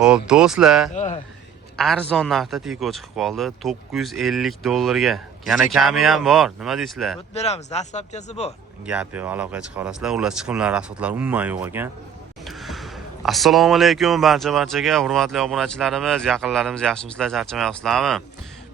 Xo'p, do'stlar, arzon narxda Tiko chiqib qoldi. $950. Yana kami ham bor. Nima deysizlar? O't beramiz, dastlabkasi bor. Gap yo'q, aloqaga chiqarasizlar. Ular chiqimlar, rasxodlar umuman yo'q ekan. Assalomu alaykum barchaga, hurmatli obunachilarimiz, yaqinlarimiz, yaxshimisizlar, charchamayapsizlarmi?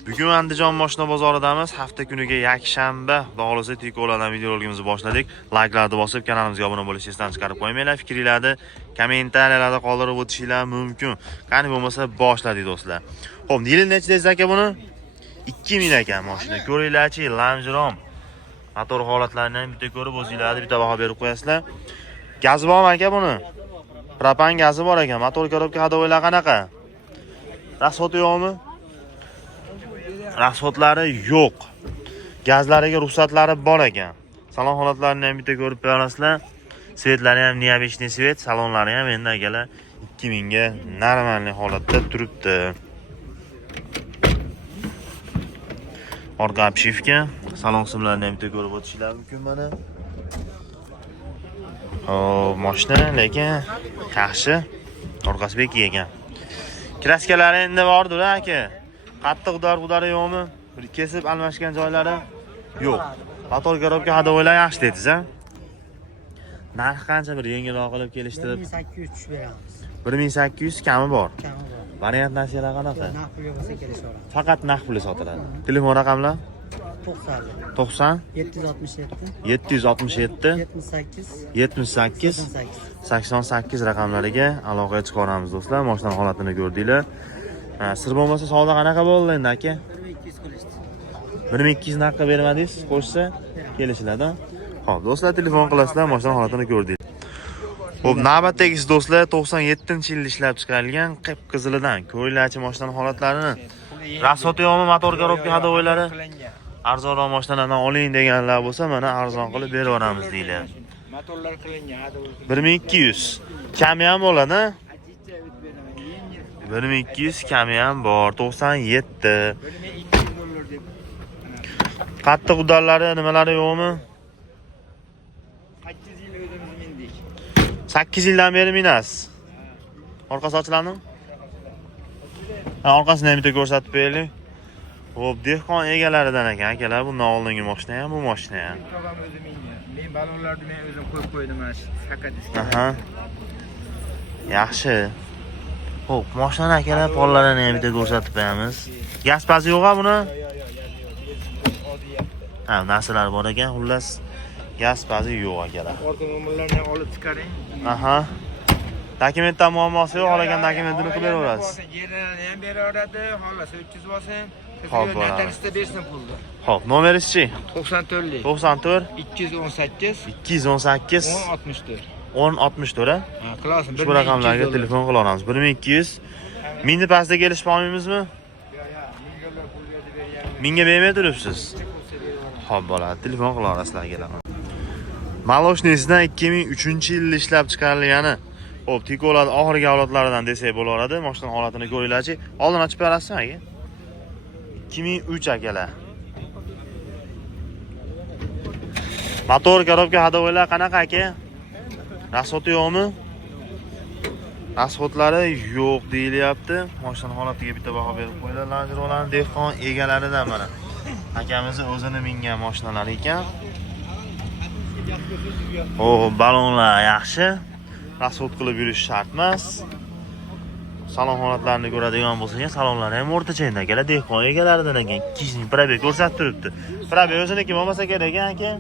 Bugun Andijon mashina bozoridamiz. Hafta kuniga yakshanba, Xudo Tikolardan videoroligimizni boshladik. Like'larni bosib, kanalimizga obuna bo'lishni esdan chiqarib qo'ymanglar. Fikringlarni kommentariyalarda qoldirib o'tishinglar mumkin. Qani bo'lmasa boshladik do'stlar. Xo'p, yili necha deysiz aka buni? 2000 ekan mashina. Ko'ringlarchi, Range Rover. Motor holatlarini ham bitta ko'rib, o'zingizlarga bitta baho berib qo'yasizlar. Gazi bormi aka buni? Propan gazi bor ekan. Motor korobka hadovoylar qanaqa? Rasxod yo'qmi? Rasxodlari yo'q. Gazlariga ruxsatlari bor ekan. Salon holatlarini ham bitta ko'rib berasizlar. Svetlari ham neobechniy svet, salonlari ham endi akalar 2000 ga normalniy holatda turibdi. Orqa obshivka, salon qismlarini ham bitta ko'rib o'tishinglar mumkin mana. Mashina lekin yaxshi. Orqasi bekik ekan. Kraskalari endi bordir aka. Qattiq udar-udari yo'qmi? Bir kesib almashgan joylari yo'q. Motor korobka hadovoylar yaxshi dedingiz, ha? Narx qancha bir yengilroq qilib kelishtirib? 1800 tushib beramiz. 1800 kami bor. Kami bor. Variant nasiyalar qanaqa? Naqd puli bo'lsa kelishaveramiz. Faqat naqd puli sotiladi. Telefon raqamlar? 90 767 78 78 88 raqamlariga aloqaga chiqaramiz do'stlar. Mashina holatini ko'rdinglar. Sir bo'lmasa savdo qanaqa bo'ldi endi aka? 1200 qilishdi. 1200 naqqa bermadingiz, qo'shsa kelishiladi. Xo'p, do'stlar telefon qilasizlar, mashina holatini ko'rdingiz. Xo'p, navbatdagi do'stlar 97-yil ishlab chiqarilgan qip-qizilidan ko'ringlarchi mashina holatlarini. Rasxod yo'qmi, motor korobka hadovoylari? Arzonroq mashinalardan oling deganlar bo'lsa, mana arzon qilib berib yuboramiz deylar. Motorlar qilingan hadovoy. 1200 kami ham bo'ladi. 1200 kami ham bor, 97. Qattiq udallari, nimalari yo'qmi? 8 yil o'zimiz mindik. 8 yildan beri minasiz. Orqasi ochiladimi? Orqasini ham bitta ko'rsatib beraylik. Xo'p, dehqon egalaridan ekan akalar, bundan oldingi mashina ham, bu mashina ham. Tog'am o'zi mingan. Men balonlarni men o'zim qo'yib qo'ydim mana shu sakat diskga. Aha. Yaxshi. Xo'p, mashina akalar pollarini ham bitta ko'rsatib beramiz. Gaz pazi yo'q-a buni? Ha, narsalar bor ekan, xullas gaz pazi yo'q akalar. Orqa nomerlarni olib chiqaring. Aha. Dokumentdan muammosi yo'q, xohlagan dokumentini qilib beraverasiz. Yerini ham beraveradi, xohlasa 300 bo'lsin. Xo'p, Notariusda bersin pulni. Xo'p, nomeringiz-chi? 94 94 218 218 1064 ha? Ha, klasim. Shu raqamlarga telefon qila olamiz. 1200. Mingni pastda kelishib olmaymizmi? Mingga bermay turibsiz. Xo'p, bo'ladi. Telefon qila olasizlar akalar. Maloshnidan 2003-yilda ishlab chiqarilgani. Xo'p, Tikolar oxirgi avlodlaridan desak bo'laveradi. Mashina holatini ko'ringlarchi. Oldin ochib berasizmi aka? 2003 akalar. Motor korobka hadovoylar qanaqa aka? Rasxodi yo'qmi? Rasxodlari yo'q deyilyapti. Mashina holatiga bitta baho berib qo'yinglar. Range Rover'larning dehqon egalaridan mana. Akamiz o'zini mingan mashinalar ekan. Balonlar yaxshi. Rasxod qilib yurish shart emas. Salon holatlarini ko'radigan bo'lsangiz, salonlari ham o'rtacha endi akalar, dehqon egalaridan ekan. 2 ming probeg ko'rsatib turibdi. Probeg o'ziniki bo'lmasa kerak ekan aka.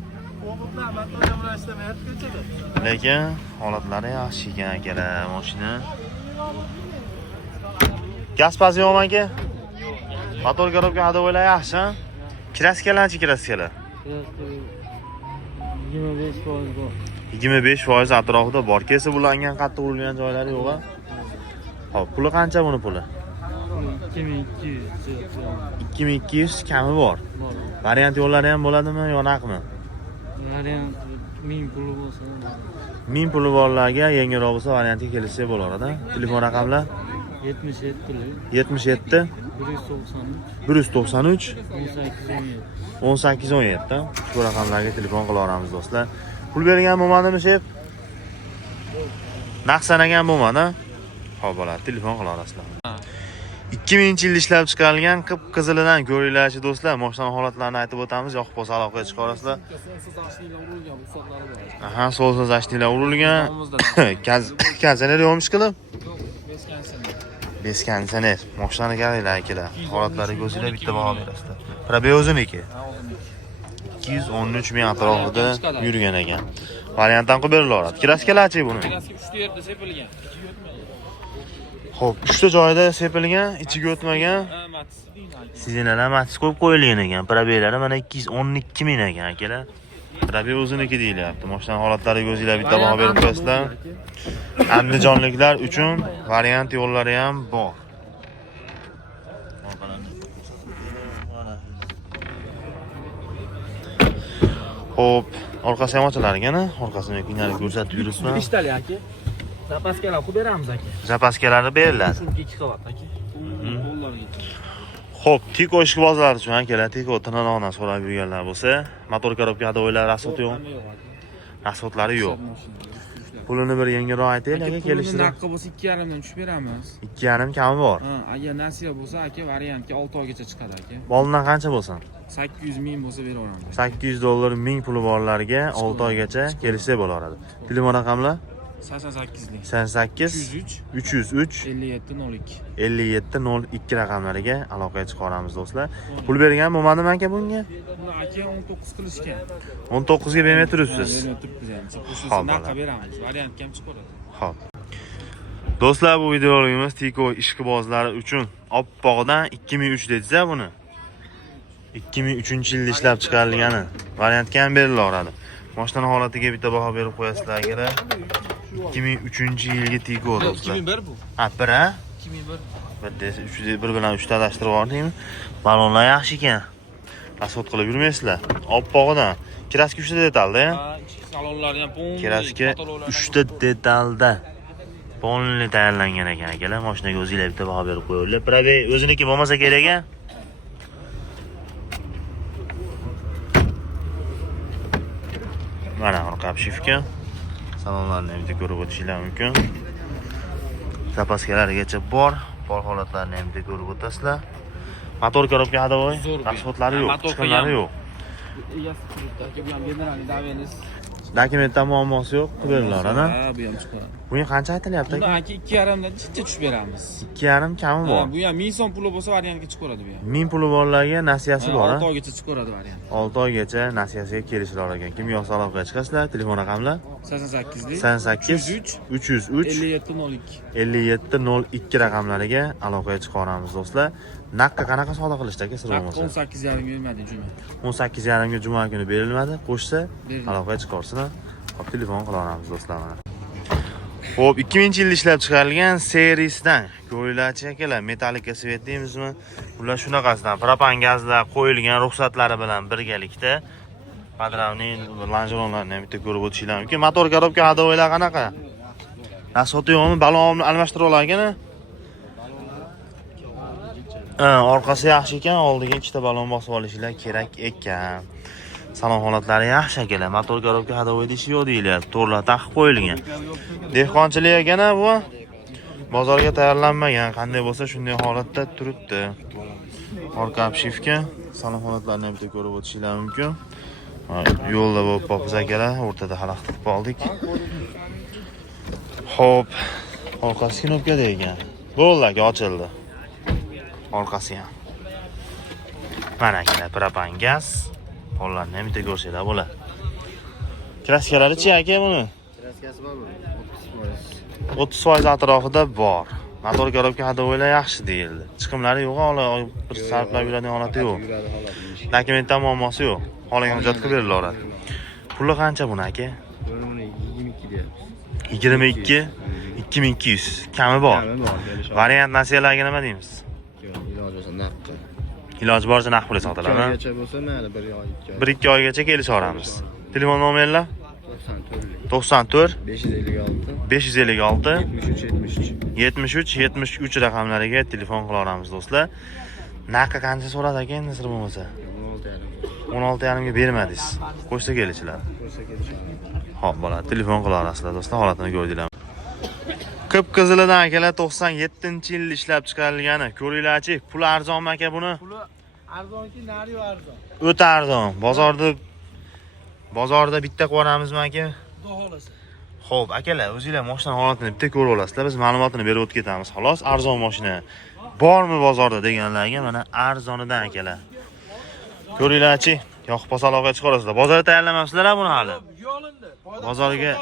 Lekin holatlari yaxshi ekan akalar, mashina. Gaz pazi yo'qmi aka? Motor korobka hadovoylar yaxshi, ha? Kraskalarchi kraskalar? 25% bor. 25% atrofida bor. Kesib ulangan, qattiq urilgan joylari yo'q-a? Xo'p, puli qancha buni puli? 2200 kami bor. Variant yo'llari ham bo'ladimi, yo naqmi? Variant 1000 puli bo'lsa. 1000 puli borlarga yengilroq bo'lsa variantga kelishsa bo'laveradi. Telefon raqamlar 77 193 1817. Shu raqamlarga telefon qila olamiz do'stlar. Pul bergan bo'lmadimi, shef? Naqd sanagan bo'lmadi. Xo'p bo'ladi, telefon qila olasizlar. 2000-yil ishlab chiqarilgan qip-qizilidan ko'ringlarchi do'stlar. Mashina holatlarini aytib o'tamiz, yoqib bo'lsa aloqaga chiqa olasizlar. Aha, so'lsa zashnilar urilgan. Konditsioner yo'qmish qilib. Beskonditsioner. Mashinani qaranglar akalar. Holatlariga o'zinglar bitta baho berasizlar. Probey o'ziniki. 213 ming atrofida yurgan ekan. Variantdan qilib berilaveradi. Kraskalarchi buni? Kraska 3 yerda sepilgan. Xo'p, 3 ta joyda sepilgan, ichiga o'tmagan. Sizenalar Matiz qo'yib qo'yilgan ekan. Probeylari mana 212 ming ekan akalar. Probey o'ziniki deyilyapti. Mashina holatlariga o'zinglar bitta baho berib qo'yasizlar. Andijonliklar uchun variant yo'llari ham bor. Xo'p, orqasi ham ochilar ekan, orqasini keyinlari ko'rsatib yuribman. Ishtali aka. Zapaskalar qilib beramiz aka. Zapaskalari beriladi. 2 qavat aka. Xo'p, Tiko ishqibozlari uchun akalar, Tiko tinaloqdan so'rab yurganlar bo'lsa, motor korobka hadovoylar rasot yo'q. Rasotlari yo'q. Pulini bir yengilroq aytaylik aka, kelishdi. Naqqa bo'lsa 2,5 dan tushib beramiz. 2,5 kami bor. Ha, agar nasiya bo'lsa aka, variantga 6 oygacha chiqadi aka. Boldan qancha bo'lsin? 800 ming bo'lsa beraveramiz. $800 1000 puli borlarga 6 oygacha kelishsa bo'laveradi. Telefon raqamlar 88lik. 88 303 5702. 5702 raqamlariga aloqaga chiqaramiz do'stlar. Pul bergan bo'lmadimi aka bunga? Buni aka 19 qilishgan. 19 ga bermay turibsiz. Bermay turibmiz ham. Qo'shilsa naqqa beramiz. Variantga ham chiqaradi. Xo'p. Do'stlar, bu videolarimiz Tiko ishqibozlari uchun oppog'idan 2003 dedingiz buni. 2003-yilda ishlab chiqarilgani variantga ham berilaveradi. Mashina holatiga bitta baho berib qo'yasizlar akalar. 2003-yilgi Tiko do'stlar. 2001 bu. Ha, bir a? 2001. Bir desa 301 bilan 3 talashtirib yubordingmi? Balonlar yaxshi ekan. Asfalt qilib yurmaysizlar. Oppog'idan. Kraska 3 ta detalda, Ha, ichki salonlari ham polni. Kraska 3 ta detalda. Polni tayyorlangan ekan akalar. Mashinaga o'zingizlar bitta baho berib qo'yinglar. Probey o'ziniki bo'lmasa kerak a? Mana orqa obshivka. Salonlarni ham bitta ko'rib o'tishingiz mumkin. Zapaskalarigacha bor holatlarni ham bitta ko'rib o'tasizlar. Motor korobka hadovoy, rasxotlari yo'q, chiqimlari yo'q. Egasi turibdi aka, bu ham generalniy daveniz. Dokumentda muammosi yo'q, qilib berilaveradi. Ha, bu ham chiqadi. Bunga qancha aytilyapti Buni aka? aka 2,5 dan jitta tushib beramiz. 2,5 kami bor. Ha, bu ham 1000 so'm puli bo'lsa variantga chiqaradi bu ham. 1000 puli borlarga nasiyasi bor, 6 oygacha chiqaradi variant. 6 oygacha nasiyasiga kelishilar ekan. Kimga yoqsa aloqaga chiqasizlar, telefon raqamlar 88lik 88 303 5702. 5702 raqamlariga aloqaga chiqaramiz do'stlar. Naqqa qanaqa savdo qilishdi aka sir bo'lmasa? 18,5 bermadi juma. 18,5 ga juma kuni berilmadi. Qo'shsa Beriladi. aloqaga chiqarsinlar. Hop, telefon qila olamiz do'stlar mana. Xo'p, 2000-yilda ishlab chiqarilgan serisidan ko'ylakchi akalar, metallika svet deymizmi? Ular shunaqasidan propan gazlar qo'yilgan ruxsatlari bilan birgalikda Padravning lanjeronlarini ham bitta ko'rib o'tishingiz mumkin. Motor korobka hadovoylar qanaqa? Nasoti yo'qmi? Balonni almashtirib olarkan. Orqasi yaxshi ekan, oldiga ikkita balon bosib olishinglar kerak ekan. Salon holatlari yaxshi akalar. Motor korobka hadovoy ishi yo'q deyilyapti. To'rlar taqib qo'yilgan. Dehqonchilik ekan bu. Bozorga tayyorlanmagan. Qanday bo'lsa shunday holatda turibdi. Orqa obshivka, salon holatlarini ham bitta ko'rib o'tishingiz mumkin. Yo'lda bo'lib qolibmiz akalar, o'rtada xalaqit qilib qoldik. Xo'p, orqasi knopkada ekan. Bo'ldi aka, ochildi. Orqasi ham. Mana akalar, propan gaz. Hollarni ham bitta ko'rsanglar bo'ladi. Kraskalari-chi aka buni? Kraskasi bormi? 30% atrofida bor. Motor korobka hadovoylar yaxshi deyildi. Chiqimlari yo'q, bir sarflab yuradigan holati yo'q. Dokumentda muammosi yo'q. Xohlagan hujjat qilib berilaveradi. Puli qancha buni aka? 22 deyapmiz. 22 2200 kami bor. Variant nasiyalarga nima deymiz? Iloji bo'lsa naqqa. Iloji boricha naqd pul sotiladi. Oygacha bo'lsa mayli 1 oy 2 oy. 1-2 oygacha kelishaveramiz. Telefon nomerlar 94 94 556 556 73 73 raqamlariga telefon qila olamiz do'stlar. Naqqa qancha so'radi aka endi sir bo'lmasa? 16,5 ga bermadingiz. Qo'shsa kelishlar. Xo'p, bo'ladi. Telefon qila olasizlar do'stlar, holatini ko'rdinglar. Qip-qizilidan akalar 97-yil ishlab chiqarilgani. Ko'ringlarchi, pul arzonmi aka buni? Puli arzonki, nariyo arzon. O'ta arzon. Bozorda bitta qo'ramizmi aka? Xudo xolasa. Xo'p, akalar, o'zingizlar mashina holatini bitta ko'rib olasizlar. Biz ma'lumotini berib o'tib ketamiz. Xolos, arzon mashina bormi bozorda deganlarga mana arzonidan akalar. Ko'ringlarchi, yoqib aloqaga chiqarasizlar. Bozorda tayyorlamabsizlar buni hali. Yolindi. Bozorga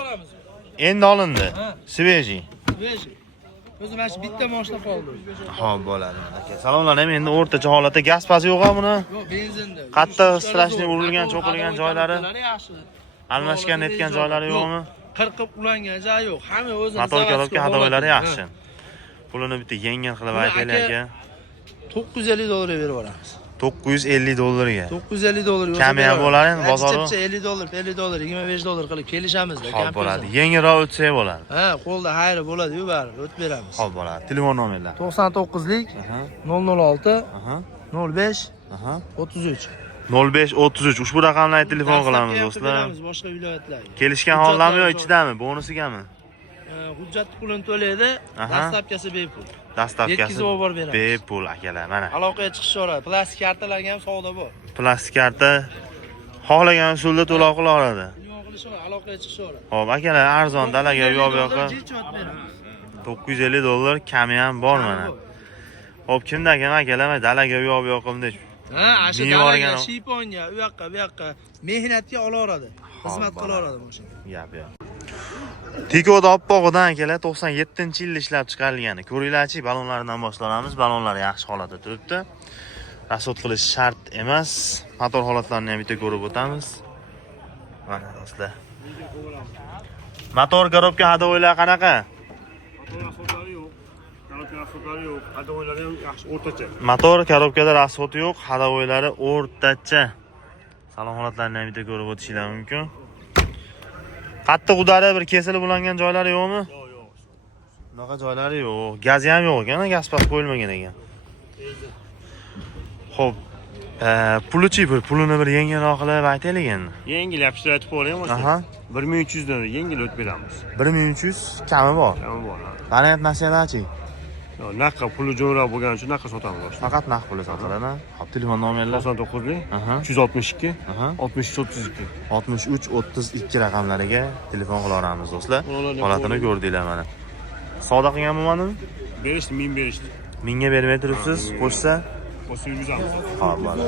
endi olindi. Sveji. Sveji. O'zi mana shu bitta mashina qoldi. Xo'p, bo'ladi aka. Salonlar ham endi o'rtacha holatda gaz pasi yo'q-a buni? Yo'q, benzinda. Qattiq strashniy urilgan, cho'qilgan joylari, yaxshi. almashgan netgan joylari yo'qmi? Qirqib ulangan joyi yo'q. Hamma o'zini Motor korobka hadovoylari yaxshi. Pulini bitta yengil qilib aytaylik aka. $950 berib yuboramiz. $950. 950 dollar. Kam ham bo'lar endi bozori. $50, $55 qilib kelishamizda. Xo'p bo'ladi. Yengilroq o'tsa bo'ladi. Ha, qo'lda xayri bo'ladi-yu baribir o'tib beramiz. Xo'p bo'ladi. Telefon nomerlar. 99lik 006 05 33. 0533 ushbu raqamlarga telefon qilamiz do'stlar. Boshqa viloyatlarga. Kelishgan holdami yo ichidami? Bonusigami? Hujjatni pulini to'laydi, dastlabkasi bepul. Dastavkasi yetkazib olib beramiz. bepul akalar, mana. Aloqaga chiqish so'radi. Plastik kartalarga ham savdo bor. Plastik karta xohlagan usulda to'lov qila oladi. Dunyo qilish so'radi, aloqaga chiqish so'radi. Xo'p, akalar arzon dalaga yo'q yoqqa $950 kami ham bor mana. Xo'p, kimdan kim akalar dalaga yo'q yoqimda. Ha, ashu dalaga, shiponga, u yoqqa, bu yoqqa mehnatga olaveradi. Xizmat qilaveradi mashina. Gap yo'q. Tikoda oppog'idan akalar 97-yil ishlab chiqarilgani. Ko'ringlarchi, balonlaridan boshlanamiz. Balonlar yaxshi holatda turibdi. Rasod qilish shart emas. Motor holatlarini ham bitta ko'rib o'tamiz. Mana do'stlar. Motor korobka hadovoylar qanaqa? Motor korobkada rasxoti yo'q, hadovoylari o'rtacha. Salon holatlarini ham bitta ko'rib o'tishingiz mumkin. Qattiq udari bir kesilib ulangan joylari yo'qmi? Yo'q, yo'q. Bunaqa joylari yo'q. Gazi ham yo'q ekan, gaz pas qo'yilmagan ekan. Xo'p, pulini bir yengilroq qilib aytaylik endi. Yengil yopishtiratib qo'ying o'sha. 1300 dan yengil o'tib beramiz. 1300 kami bor. Kami bor. Variant nasiyalarchi? Naqqa puli jo'raq bo'lgani uchun naqqa sotamiz do'stlar. Faqat naqd puli sotiladi. Xo'p, telefon nomerlar 99lik 362 63 32. 63 32 raqamlariga telefon qila olamiz do'stlar. Holatini ko'rdinglar mana. Savdo qilgan bo'lmadimi? Berishdi, 1000 berishdi. 1000 ga bermay turibsiz, qo'shsa? Qo'shib yuramiz. Xo'p, bo'ladi.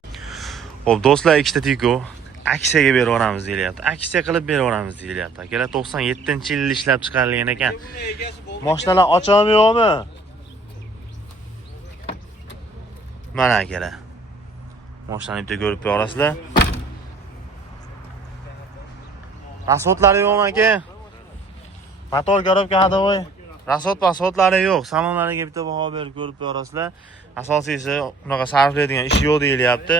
Xo'p, do'stlar, ikkita Tiko aksiyaga berib yuboramiz deyilyapti. Aksiya qilib berib yuboramiz deyilyapti. Akalar 97-yil ishlab chiqarilgan ekan. Mashinalar ochami yo'qmi? Mana akalar. Mashinani bitta ko'rib berasizlar. Rasotlari yo'qmi aka? Motor korobka hadovoy. Rasotlari yo'q. Salonlariga bitta baho berib ko'rib berasizlar. Asosiysi unaqa sarflaydigan ish yo'q deyilyapti.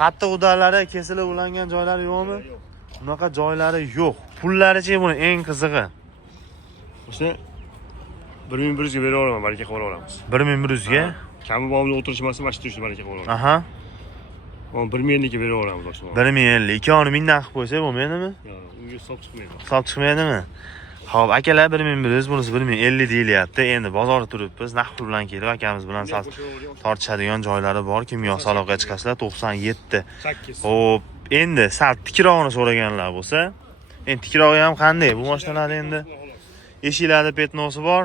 Qattiq udalari kesilib ulangan joylari yo'qmi? Unaqa joylari yo'q. Pullarichi buni eng qizig'i. O'sha 1100 ga berib olaman, baraka qilib olamiz. 1100 ga? Kami bormi o'tirishmasi mana shu turishni baraka qilib olaman. Aha. O'n 1050 ga berib olamiz do'stlar. 1050. Ikkovini 1000 dan qilib qo'ysak bo'lmaydimi? Yo'q, unga hisob chiqmaydi. Hisob chiqmaydimi? Xo'p, akalar 1100, bunisi 1050 deyilyapti. Endi bozorda turibmiz, naqd pul bilan kelib akamiz bilan tortishadigan joylari bor. Kimyoviy aloqaga chiqasizlar 97. 8. Xo'p, endi sal tikrog'ini so'raganlar bo'lsa, endi tikrog'i ham qanday? Bu mashinalar endi eshiklarda petnosi bor.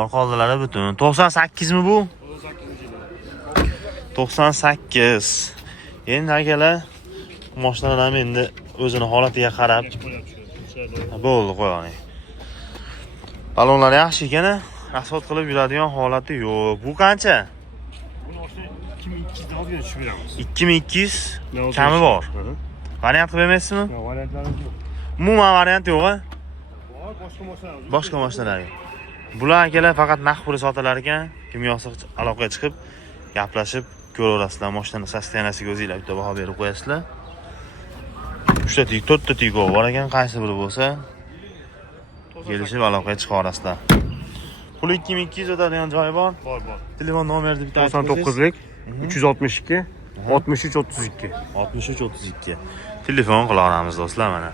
Orqa oldilari butun. 98 mi bu? 98. Endi akalar mashinalar ham endi o'zini holatiga qarab bo'ldi, qo'ying. Balonlar yaxshi ekan, asfalt qilib yuradigan holati yo'q. Bu qancha? Buni o'sha 2200 dan olib tushib beramiz. 2200 kami bor. Variant qilib bermaysizmi? Yo'q, variantlarimiz yo'q. Umuman variant yo'q-a? Bor, boshqa mashinalar. Boshqa mashinalarga. Bular akalar faqat naqd pul sotilar ekan. Kimyoviy aloqaga chiqib, gaplashib ko'raverasizlar. Mashinani sostenasiga o'zingizlar bitta baho berib qo'yasizlar. 3 ta, 4 ta Tiko bor ekan, qaysi biri bo'lsa kelishib aloqaga chiqarasizlar. Pul 2200 o'tadigan joyi bor. Bor. Telefon nomerini bitta aytib 99lik 362 63 32. 63 32. Telefon qila olamiz do'stlar mana.